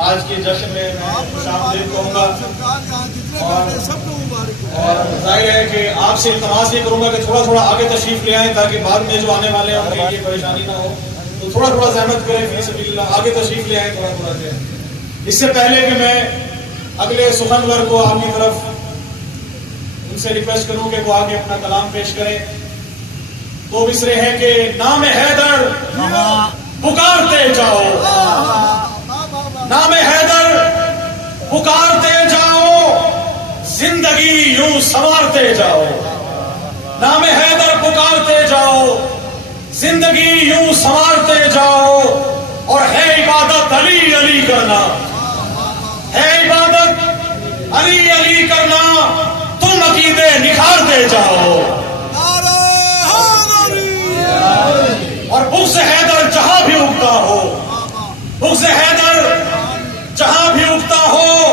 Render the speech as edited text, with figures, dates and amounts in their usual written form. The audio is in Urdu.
آج کے جشن میں خوش آمدید کہوں گا، اور ظاہر ہے کہ آپ سے التماس یہ کروں گا کہ تھوڑا تھوڑا آگے تشریف لے آئیں تاکہ بعد میں جو آنے والے ہیں ان کی یہ پریشانی نہ ہو، تو تھوڑا تھوڑا زحمت کریں فی سبیل اللہ، آگے تشریف لے آئیں تھوڑا تھوڑا سے۔ اس سے پہلے کہ میں اگلے سخنور کو آپ کی طرف ان سے ریکویسٹ کروں کہ وہ آگے اپنا کلام پیش کریں، تو مصرے ہے کہ نام حیدر پکارتے جاؤ، نام حیدر پکارتے جاؤ، زندگی یوں سنوارتے جاؤ، نام حیدر پکارتے جاؤ، زندگی یوں سنوارتے جاؤ، اور ہے عبادت علی علی کرنا، ہے عبادت علی علی کرنا، تم عقیدے نکھارتے جاؤ۔